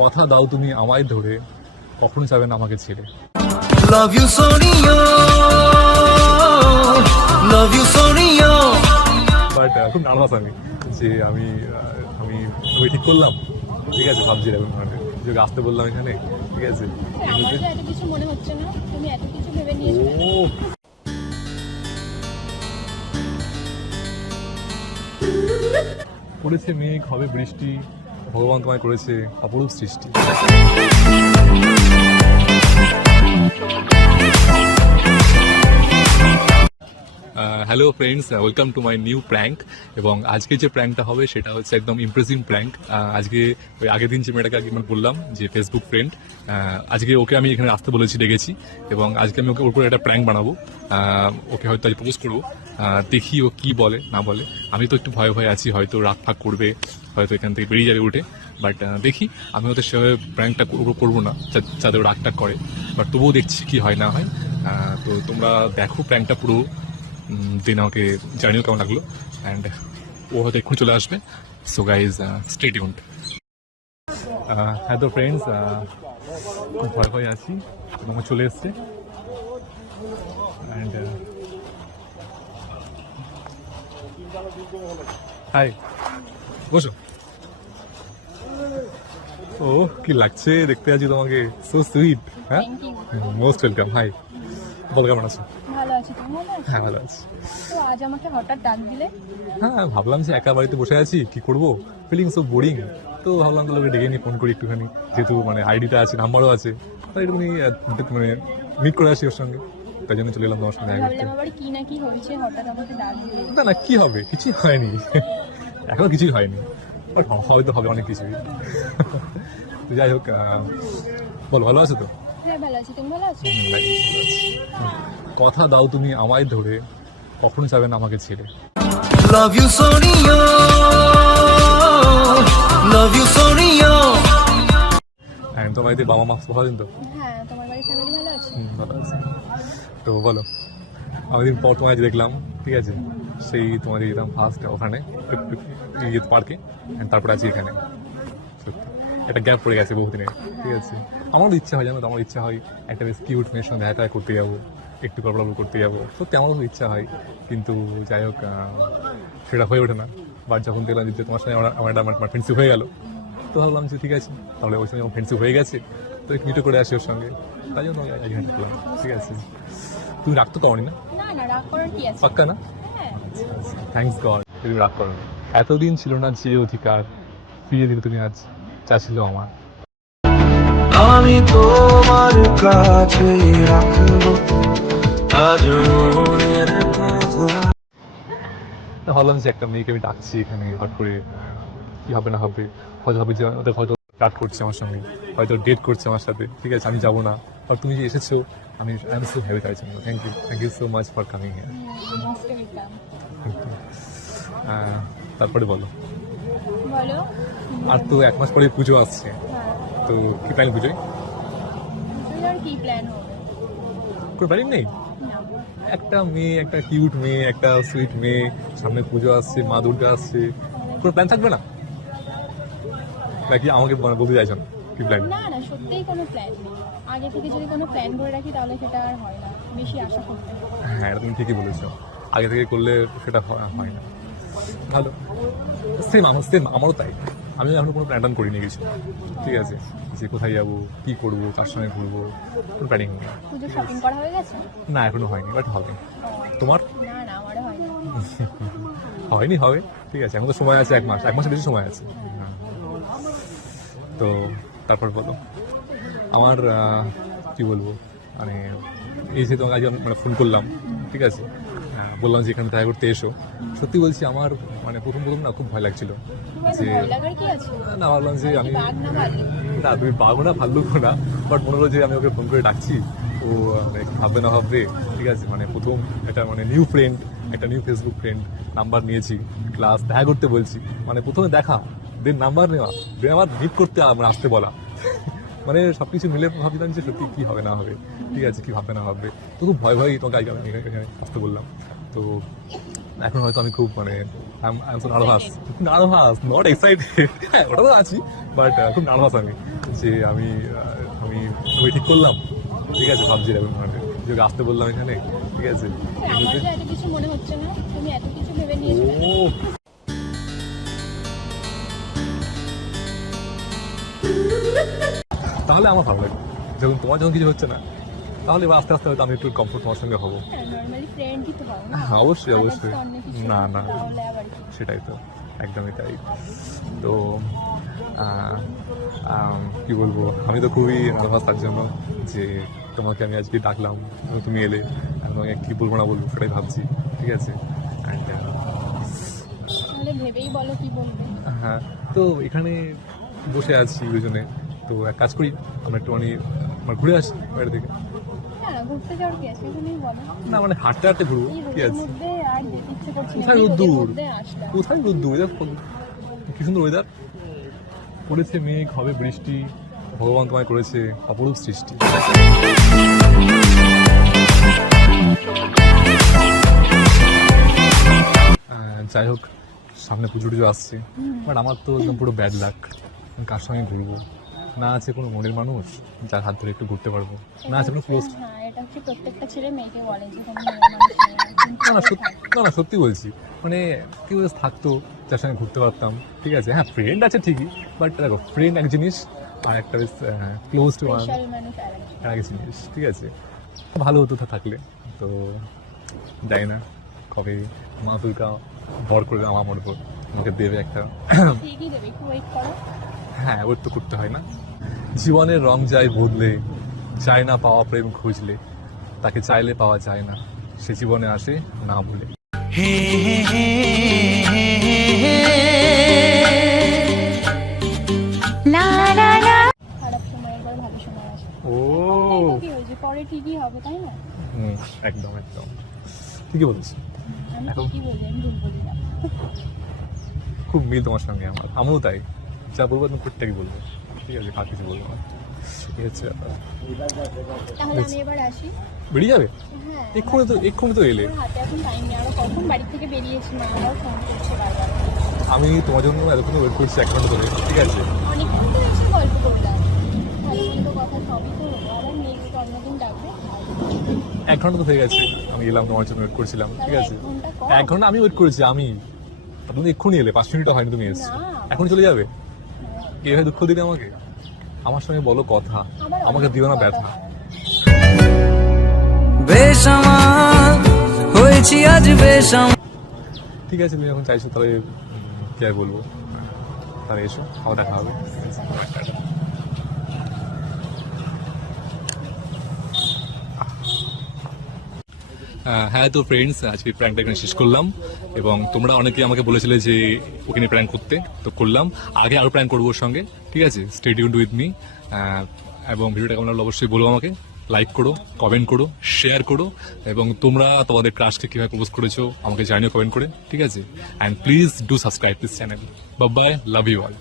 কথা দাও তুমি আমায় ধরে, কখন যাবেন আমাকে ছেড়ে। Love you Sonia, love you Sonia. But খুব নার্ভাস আমি যে আমি আমি আমি ঠিক করলাম, ঠিক আছে ভাবছি এরকম মানে যে আসতে বললাম এখানে, ঠিক আছে। আমার তো এত কিছু মনে হচ্ছে না, তুমি এত কিছু ভেবে নিয়েছো কেন? ও করেছে মেঘ, হবে বৃষ্টি, ভগবান তোমায় করেছে অপরূপ সৃষ্টি। Hello friends, welcome to my new prank. এবং আজকে যে প্র্যাঙ্কটা হবে সেটা হচ্ছে একদম ইমপ্রেসিভ প্র্যাঙ্ক। আজকে ওই আগের দিন যে মেয়েটাকে আগে বললাম যে ফেসবুক ফ্রেন্ড, আজকে ওকে আমি এখানে আসতে বলেছি, ডেকেছি। এবং আজকে আমি ওকে ওর করে একটা প্র্যাঙ্ক বানাবো, ওকে হয়তো আজ প্রপোজ করবো। দেখি ও কি বলে না বলে। আমি তো একটু ভয়ে ভয়ে আছি, হয়তো রাগ ফাগ করবে, হয়তো এখান থেকে বেরিয়ে যাবে উঠে। বাট দেখি, আমি ওদের সেভাবে প্র্যাঙ্কটা করবো না যাদের রাগ টাগ করে। বাট তবুও দেখছি কি হয় না হয়। তো তোমরা দেখো প্র্যাঙ্কটা পুরো, দিন আমাকে জানিও কেমন লাগলো। অ্যান্ড ও হয়তো এক্ষুনি চলে আসবে। So guys stay tuned. হ্যাঁ তো ফ্রেন্ডস, খুব ভয় ভয় আছি এবং ও চলে এসছে। অ্যান্ড হাই, বসো। ও কি লাগছে দেখতে আছি তোমাকে, সো সুইট। হ্যাঁ, মোস্ট ওয়েলকাম। হাই, বল কেমন আছো? ভালো আছি, তুমি ভালো আছো? হ্যাঁ ভালো আছি। তো আজ আমাকে হঠাৎ ডাক দিলে? হ্যাঁ ভাবলাম যে একা বাড়িতে বসে আছি, কি করবো, ফিলিং সো বোরিং। তো ভাবলাম তাহলে ওকে ডেকে নিয়ে ফোন করি একটুখানি, যেহেতু মানে আইডিটা আছে, নাম্বারও আছে, তাই একটুখানি মানে মিট করে আসি ওর সঙ্গে। তাই জন্য চলে এলাম তোমার সঙ্গে দেখা করতে। ভাবলাম আবার কি না কি হয়েছে, হঠাৎ আমাকে ডাক দিলে। না না, কি হবে, কিছুই হয়নি। এখনো কিছুই হয়নি, বাট হয়তো হবে অনেক কিছুই। তো যাই হোক, বল ভালো আছো তো? হ্যাঁ ভালো আছি, তুমি ভালো আছো? কথা দাও তুমি আমায় ধরে, কখন যাবেন আমাকে ছেড়ে। Love you Sonia, love you Sonia. হ্যাঁ, তোমার বাড়িতে বাবা মা ভালো আছেন তো? হ্যাঁ, তোমার বাড়ির ফ্যামিলি ভালো আছে? ভালো আছে। তো বলো, অনেকদিন পর তোমায় দেখলাম, ঠিক আছে। সেই তোমার যেতাম ফার্স্ট ওখানে পার্কে, তারপর আছি এখানে। সত্যি একটা গ্যাপ পড়ে গেছে বহুদিনের, ঠিক আছে। আমারও ইচ্ছা হয়, জানো তো, আমার ইচ্ছা হয় একটা বেশ কিউট মেয়ের সঙ্গে দেখা করতে যাবো, একটু গল্প করতে যাবো, সত্যি আমারও ইচ্ছা হয়। কিন্তু যাই হোক, সেটা হয়ে ওঠে না। বাট যখন দেখলাম যে তোমার সঙ্গে আমার ফ্রেন্ডশিপ হয়ে গেল, তো ভাবলাম যে ঠিক আছে, তাহলে ওই সঙ্গে আমার ফ্রেন্ডশিপ হয়ে গেছে, তো একটু মিটও করে আসি ওর সঙ্গে। তাই জন্য এখানে ঢুকলাম, ঠিক আছে। তুমি রাখতে পারি না? না না, রাগ করার কি আছে? পাক্কা না? হ্যাঁ। থ্যাংকস গড, তুমি রাগ করো না। এতদিন ছিল না যে অধিকার, ফিরিয়ে দিলে তুমি আজ যা ছিল আমার। আমি তোমার কাছে রাখবো আজ মনের কথা। ভাবলাম যে একটা মেয়েকে আমি ডাকছি এখানে, হট করে কি হবে না হবে, হয়তো হবে যে ওদের হয়তো চাট করছে আমার সঙ্গে, হয়তো ডেট করছে আমার সাথে, ঠিক আছে, আমি যাবো না। আর তুমি যে এসেছো, আমি আই এম সো হ্যাপি তাই জন্য। Thank you so much for coming here. Most welcome. তারপরে বলো। বলো। আর তো 1 মাস পরে পুজো আসছে, হ্যাঁ, তো কি প্ল্যান পুজোয়? তুমি আর কি প্ল্যান হবে? কোনো প্ল্যানিং নেই? না। একটা মেয়ে, একটা কিউট মেয়ে, একটা সুইট মেয়ে, সামনে পুজো আসছে, মা দুর্গা আসছে, কোনো প্ল্যান থাকবে না নাকি? আমাকে বলতে চাইছো না কি প্ল্যান? না না, সত্যিই কোনো প্ল্যান নেই। আগে থেকে যদি কোনো প্ল্যান করে রাখি তাহলে সেটা আর হয় না, বেশি আশা করতে হয়। হ্যাঁ, এটা তুমি ঠিকই বলেছো, আগে থেকে করলে সেটা হয় না। ভালো, সেম আমারও তাই। আমি এখনো কোনো প্ল্যান করিনি কিছু, ঠিক আছে, যে কোথায় যাবো, কি করবো, কার সঙ্গে ঘুরবো, কোনো প্ল্যানিং নেই। পুজোর শপিং করা হয়ে গেছে? না এখনো হয়নি, বাট হবে। তোমার? না না, আমারও হয়নি। হয়নি, হবে, ঠিক আছে, এখন তো সময় আছে, 1 মাসের বেশি সময় আছে। তো তারপর বলো, আমার কি বলবো, মানে এই যে তোমাকে আজ মানে ফোন করলাম, ঠিক আছে, বললাম যে এখানে দেখা করতে এসো। সত্যি বলছি, আমার মানে প্রথম না খুব ভয় লাগছিল যে, ভয় লাগার কি আছে? না ভাবলাম যে আমি, বাঘ না ভাল্লুক? না তুমি পাবো না ভাল্লুকও না, বাট মনে হলো যে আমি ওকে ফোন করে ডাকছি, ও মানে ভাববে না ভাববে, ঠিক আছে, মানে প্রথম একটা মানে নিউ ফ্রেন্ড, একটা নিউ ফেসবুক ফ্রেন্ড, নাম্বার নিয়েছি, ক্লাস দেখা করতে বলছি, মানে প্রথমে দেখা, দেন নাম্বার নেওয়া, দেন আবার মিট করতে আমার আসতে বলা। মানে সবকিছু মিলে ভাবছিলাম যে সত্যি কি হবে না হবে, ঠিক আছে, কি ভাববে না ভাববে। তো খুব ভয় তোমাকে আজকে আমি এখানে আসতে বললাম। তো এখন হয়তো আমি খুব মানে I am so nervous not excited, হ্যাঁ ওটা তো আছি, বাট খুব নার্ভাস আমি যে আমি আমি ঠিক করলাম, ঠিক আছে ভাবছি এরকম মানে যে আসতে বললাম এখানে, ঠিক আছে। আমার তো এত কিছু মনে হচ্ছে না, তুমি এত কিছু ভেবে নিয়েছো কেন? ও তাহলে আমার ভালো লাগে, যখন তোমার যখন কিছু হচ্ছে না, তাহলে এবার আস্তে আস্তে হয়তো আমি একটু কমফোর্ট তোমার সঙ্গে হবো। হ্যাঁ, নর্মালি ফ্রেন্ডই তো হও না। হ্যাঁ, অবশ্যই হঠাৎ অবশ্যই। তো অন্য কিছু, না না তাহলে আবার কি? সেটাই তো, একদমই তাই। তো কি বলবো, আমি তো খুবই নার্ভাস তার জন্য যে তোমাকে আমি আজকে ডাকলাম, তুমি এলে, এবং কি বলবো না বলবো সেটাই ভাবছি, ঠিক আছে। And, তাহলে ভেবেই বলো কি বলবে। হ্যাঁ, তো এখানে বসে আছি দুজনে, তো এক কাজ করি আমরা একটুখানি আমার ঘুরে আসি বাইরে থেকে। হ্যাঁ, ঘুরতে যাওয়ার কি আছে, এখানেই বলো। না মানে হাঁটতে হাঁটতে ঘুরবো, এই কি রোদের আছে। মধ্যে আর যেতে ইচ্ছে করছে না, কোথায় এই রোদের রোদ্দুর? মধ্যে আসলাম। কোথায় রোদ্দুর? ওয়েদার কি সুন্দর ওয়েদার পড়েছে, মেঘ হবে বৃষ্টি, ভগবান তোমায় করেছে অপরূপ সৃষ্টি। যাই হোক, সামনে পুজো টুজো আসছে, বাট আমার তো একদম পুরো ব্যাড লাক। আমি কার সঙ্গে ঘুরবো? না আছে কোনো মনের মানুষ যার হাত ধরে একটু ঘুরতে পারবো, না আছে কোনো ক্লোজ। হ্যাঁ, এটা হচ্ছে প্রত্যেকটা ছেলে মেয়েকে বলে যে কোনো মেয়ে মানুষ নেই, কিন্তু না না ওরা সত্যি, থাকে। না না সত্যি বলছি, মানে কেউ যদি থাকতো যার সঙ্গে ঘুরতে পারতাম, ঠিক আছে। হ্যাঁ ফ্রেন্ড আছে ঠিকই, বাট দেখো ফ্রেন্ড এক জিনিস আর একটা বেশ ক্লোজ টু ওয়ান স্পেশাল মানুষ আলাদা। এক জিনিস, ঠিক আছে। ভালো হতো তা থাকলে, তো জানি না কবে মা দুর্গা বর করবে আমার মনে পর আমাকে দেবে একটা। ঠিকই দেবে, একটু ওয়েট করো। হ্যাঁ ওর তো করতে হয় না। জীবনের রং যায় বদলে, যায় না পাওয়া প্রেম খুঁজলে, তাকে চাইলে পাওয়া যায় না, সে জীবনে আসে না বলে। খারাপ সময়ের পর ভালো সময় আসে। ও তো কি হয়েছে, পরে ঠিকই হবে, তাই না? একদম একদম ঠিকই বলছি। আমি এখন- ঠিকই বলি, আমি ভুল বলি না। খুব মিল তোমার সঙ্গে আমার, আমিও তাই, যা বলবো তুমি প্রত্যেকই বলবো, ঠিক আছে, আর কিছু বলবো না, এই হচ্ছে ব্যাপার। তাহলে আমি এবার আসি। বেরিয়ে যাবে? হ্যাঁ, এক্ষুনি তো এলে। ওর হাতে এখন টাইম নেই, আরো কখন বাড়ি থেকে বেরিয়েছি, মা আরও ফোন করছে বারবার। আমি তোমার জন্য এতক্ষণ ওয়েট করছি 1 ঘন্টা ধরে, ঠিক আছে। অনেকক্ষণ তো এসে গল্প করলাম, ভালো মন্দ কথা সবই তো হলো, আবার নেক্সট অন্যদিন ডাকবে। 1 ঘন্টা তো হয়ে গেছে, আমি এলাম তোমার জন্য ওয়েট করছিলাম, ঠিক তাহলে আছে। 1 ঘন্টা কম। 1 ঘন্টা আমি ওয়েট করেছি, আমি তুমি এক্ষুনি এলে, 5 মিনিটও হয়নি তুমি এসছো, না। এখন চলে যাবে? এভাবে দুঃখ দিলে আমাকে, আমার সঙ্গে বলো কথা, আবার আমাকে দিও না অনেক ব্যথা। কথা হয়। বেসামাল হয়েছি আজ বেসামাল। ঠিক আছে তুমি যখন চাইছো তাহলে কি আর বলবো, তাহলে এসো, আবার দেখা হবে। হ্যাঁ তো ফ্রেন্ডস, আজকে প্র্যাঙ্কটা এখানে শেষ করলাম, এবং তোমরা অনেকে আমাকে বলেছিলে যে ওখানে প্র্যাঙ্ক করতে, তো করলাম। আগে আরও প্র্যাঙ্ক করবো ওর সঙ্গে, ঠিক আছে। স্টে টিউনড উইথ মি, এবং ভিডিওটা কেমন লাগলো অবশ্যই বলো আমাকে, লাইক করো, কমেন্ট করো, শেয়ার করো, এবং তোমরা তোমাদের ক্রাশকে কীভাবে প্রপোজ করেছো আমাকে জানিও কমেন্ট করে, ঠিক আছে। And please do subscribe this channel. Bye bye, love you all.